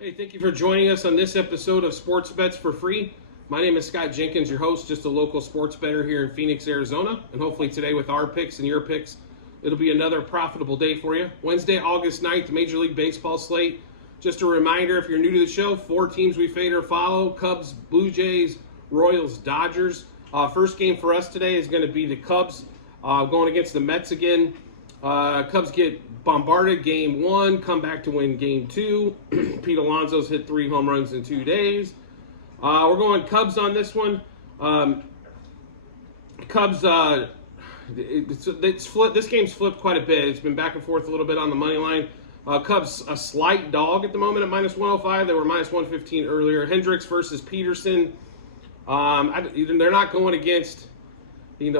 Hey, thank you for joining us on this episode of Sports Bets for Free. My name is Scott Jenkins, your host, just a local sports bettor here in Phoenix, Arizona. And hopefully today with our picks and your picks, it'll be another profitable day for you. Wednesday, August 9th, Major League Baseball slate. Just a reminder, if you're new to the show, 4 teams we fade or follow: Cubs, Blue Jays, Royals, Dodgers. First game for us today is going to be the Cubs going against the Mets again. Cubs get bombarded game 1, come back to win game 2. Pete Alonso's hit 3 home runs in 2 days. We're going Cubs on this one. Cubs, it's flipped. This game's flipped quite a bit. It's been back and forth a little bit on the money line. Cubs a slight dog at the moment at minus 105. They were minus 115 earlier. Hendricks versus Peterson. They're not going against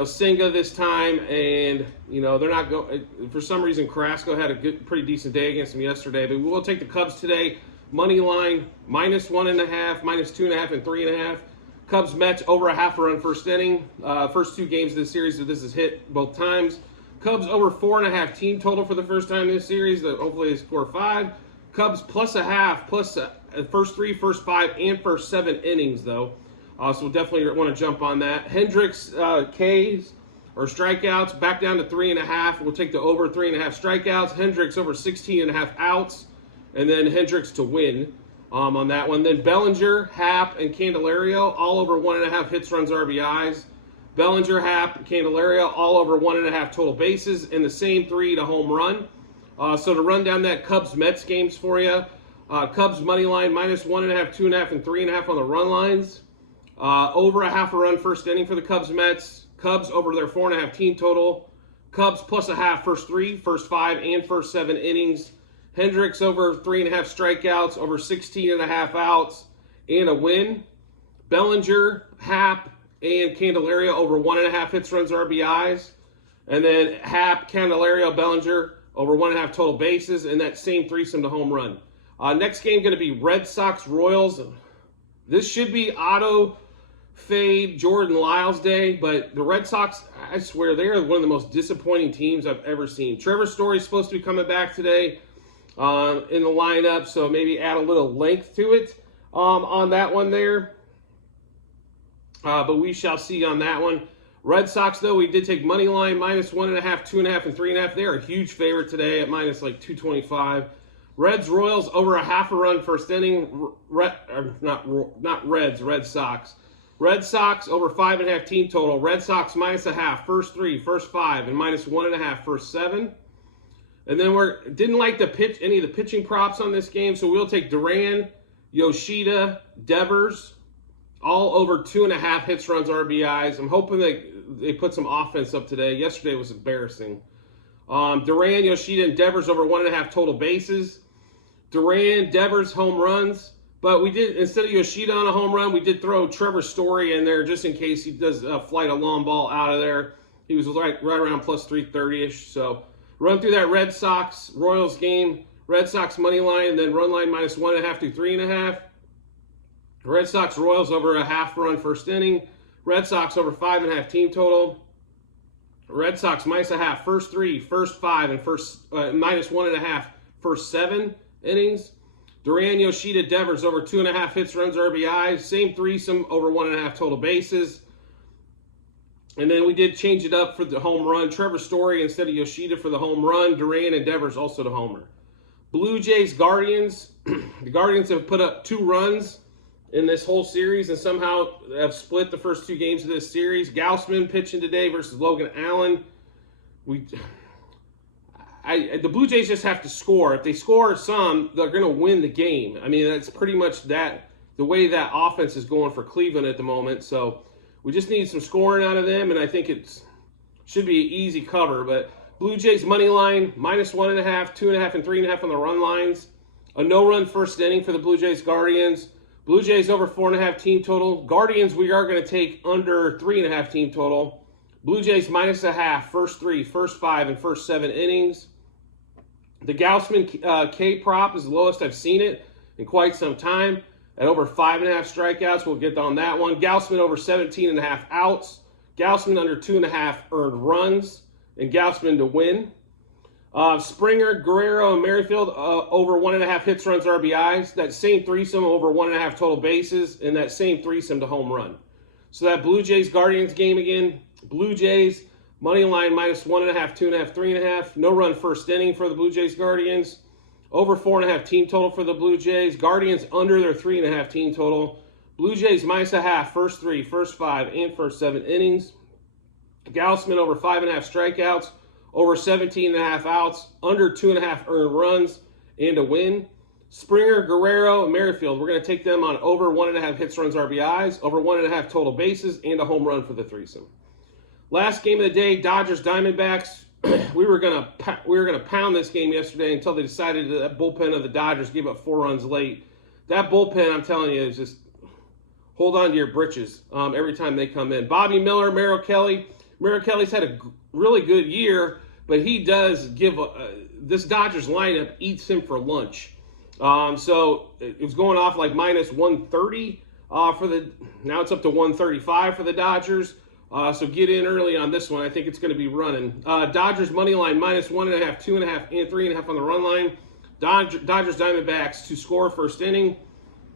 Senga this time, and they're not going. For some reason, Carrasco had a pretty decent day against them yesterday. But we will take the Cubs today. Money line minus 1.5, minus 2.5, and 3.5. Cubs Mets over a half a run first inning. First 2 games of the series, this has hit both times. Cubs over 4.5 team total for the first time in this series. Hopefully they score 5. Cubs plus a half, plus first 3, first 5, and first 7 innings though. So we'll definitely want to jump on that. Hendricks Ks or strikeouts back down to 3.5. We'll take the over 3.5 strikeouts. Hendricks over 16.5 outs, and then Hendricks to win on that one. Then Bellinger, Happ, and Candelario all over 1.5 hits, runs, RBIs. Bellinger, Happ, Candelario all over 1.5 total bases, and the same 3 to home run. So to run down that Cubs Mets games for you, Cubs money line minus 1.5, 2.5, and 3.5 on the run lines. Over a half a run first inning for the Cubs Mets. Cubs over their 4.5 team total. Cubs plus a half first 3, first 5, and first 7 innings. Hendricks over 3.5 strikeouts, over 16.5 outs, and a win. Bellinger, Happ, and Candelario over 1.5 hits, runs, RBIs. And then Happ, Candelario, Bellinger over 1.5 total bases, and that same threesome to home run. Next game going to be Red Sox Royals. This should be auto fade Jordan Lyles day, but the Red Sox, I swear, they are one of the most disappointing teams I've ever seen. Trevor Story's supposed to be coming back today in the lineup, so maybe add a little length to it on that one there. But we shall see on that one. Red Sox, though, we did take money line minus 1.5, 2.5, and 3.5. They are a huge favorite today at minus 225. Reds Royals over a half a run first inning. Not Reds, Red Sox. Red Sox over 5.5 team total. Red Sox minus a half first 3, first 5, and minus 1.5 first 7. And then didn't like any of the pitching props on this game, so we'll take Duran, Yoshida, Devers, all over 2.5 hits, runs, RBIs. I'm hoping they put some offense up today. Yesterday was embarrassing. Duran, Yoshida, and Devers over 1.5 total bases. Duran, Devers, home runs. But we did, instead of Yoshida on a home run, we did throw Trevor Story in there just in case he does flight a long ball out of there. He was right around plus 330-ish. So run through that Red Sox Royals game. Red Sox money line, and then run line minus 1.5 to 3.5. Red Sox Royals over a half run first inning. Red Sox over 5.5 team total. Red Sox minus a half first 3, first 5, and minus 1.5 first 7 innings. Duran, Yoshida, Devers over 2.5 hits, runs, RBIs. Same threesome over 1.5 total bases. And then we did change it up for the home run. Trevor Story instead of Yoshida for the home run. Duran and Devers also the homer. Blue Jays Guardians. The Guardians have put up 2 runs in this whole series and somehow have split the first 2 games of this series. Gausman pitching today versus Logan Allen. The Blue Jays just have to score. If they score some, they're going to win the game. I mean, that's pretty much the way that offense is going for Cleveland at the moment. So we just need some scoring out of them, and I think it should be an easy cover. But Blue Jays money line, minus 1.5, 2.5, and 3.5 on the run lines. A no-run first inning for the Blue Jays Guardians. Blue Jays over 4.5 team total. Guardians, we are going to take under 3.5 team total. Blue Jays minus a half, first 3, first 5, and first 7 innings. The Gausman K prop is the lowest I've seen it in quite some time at over 5.5 strikeouts. We'll get on that one. Gausman over 17.5 outs. Gausman under 2.5 earned runs. And Gausman to win. Springer, Guerrero, and Merrifield over 1.5 hits, runs, RBIs. That same threesome over 1.5 total bases, and that same threesome to home run. So that Blue Jays Guardians game again. Blue Jays money line minus 1.5, 2.5, 3.5. No run first inning for the Blue Jays Guardians. Over 4.5 team total for the Blue Jays. Guardians under their 3.5 team total. Blue Jays minus a half, first 3, first 5, and first 7 innings. Gausman over 5.5 strikeouts, over 17.5 outs, under 2.5 earned runs, and a win. Springer, Guerrero, and Merrifield, we're going to take them on over 1.5 hits, runs, RBIs, over 1.5 total bases, and a home run for the threesome. Last game of the day, Dodgers Diamondbacks. we were gonna pound this game yesterday until they decided that bullpen of the Dodgers gave up 4 runs late. That bullpen, I'm telling you, is just hold on to your britches every time they come in. Bobby Miller, Merrill Kelly. Merrill Kelly's had a really good year, but he does give this Dodgers lineup eats him for lunch. So it was going off like minus 130 now it's up to 135 for the Dodgers. So get in early on this one. I think it's going to be running. Dodgers money line minus 1.5, 2.5, and 3.5 on the run line. Dodgers Diamondbacks to score first inning.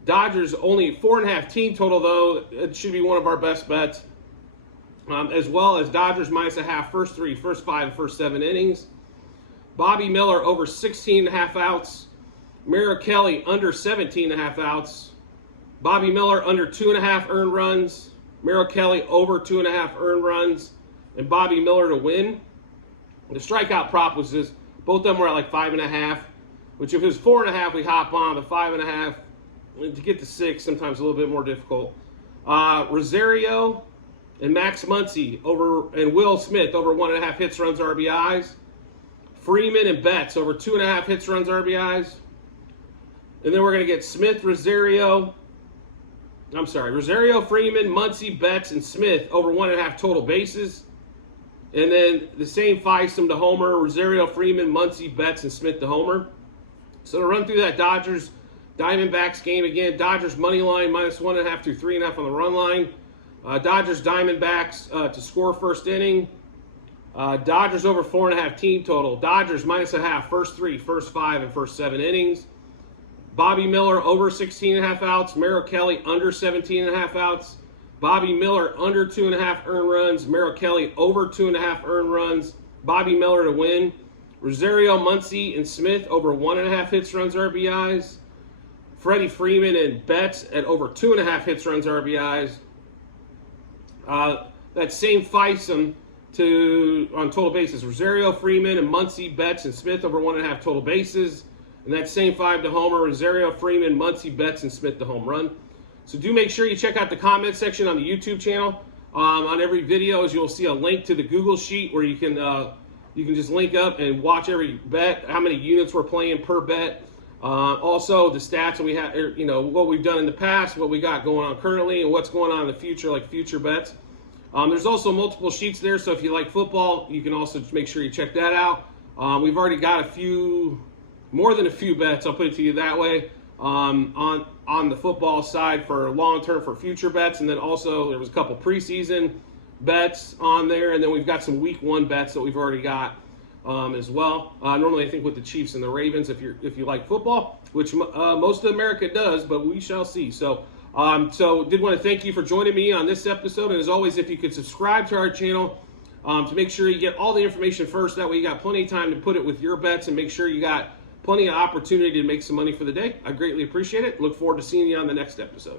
Dodgers only 4.5 team total though. It should be one of our best bets. As well as Dodgers minus a half, first 3, first 5, and first 7 innings. Bobby Miller over 16.5 outs. Merrill Kelly under 17.5 outs. Bobby Miller under 2.5 earned runs. Merrill Kelly over 2.5 earned runs. And Bobby Miller to win. The strikeout prop was just, both of them were at like 5.5. Which if it was 4.5, we hop on. The 5.5, to get to 6, sometimes a little bit more difficult. Rosario and Max Muncy and Will Smith over 1.5 hits, runs, RBIs. Freeman and Betts over 2.5 hits, runs, RBIs. And then we're going to get Rosario, Freeman, Muncy, Betts, and Smith over 1.5 total bases. And then the same five-some to homer, Rosario, Freeman, Muncy, Betts, and Smith to homer. So to run through that Dodgers Diamondbacks game again, Dodgers money line minus 1.5 to 3.5 on the run line. Dodgers Diamondbacks to score first inning. Dodgers over 4.5 team total. Dodgers minus a half, first 3, first 5, and first 7 innings. Bobby Miller over 16.5 outs. Merrill Kelly under 17.5 outs. Bobby Miller under 2.5 earned runs. Merrill Kelly over 2.5 earned runs. Bobby Miller to win. Rosario, Muncy, and Smith over 1.5 hits, runs, RBIs. Freddie Freeman and Betts at over 2.5 hits, runs, RBIs. That same fivesome on total bases. Rosario, Freeman, and Muncy, Betts, and Smith over 1.5 total bases. And that same 5 to homer. Rosario, Freeman, Muncy, Betts, and Smith to home run. So do make sure you check out the comment section on the YouTube channel. On every video, as you'll see a link to the Google Sheet where you can just link up and watch every bet, how many units we're playing per bet. Also, the stats that we have, what we've done in the past, what we got going on currently, and what's going on in the future, like future bets. There's also multiple sheets there, so if you like football, you can also make sure you check that out. We've already got more than a few bets, I'll put it to you that way, on the football side for long-term, for future bets. And then also there was a couple preseason bets on there, and then we've got some week 1 bets that we've already got as well. Normally I think with the Chiefs and the Ravens, if you like football, which most of America does, but we shall see. So did want to thank you for joining me on this episode. And as always, if you could subscribe to our channel to make sure you get all the information first, that way you got plenty of time to put it with your bets and make sure you got plenty of opportunity to make some money for the day. I greatly appreciate it. Look forward to seeing you on the next episode.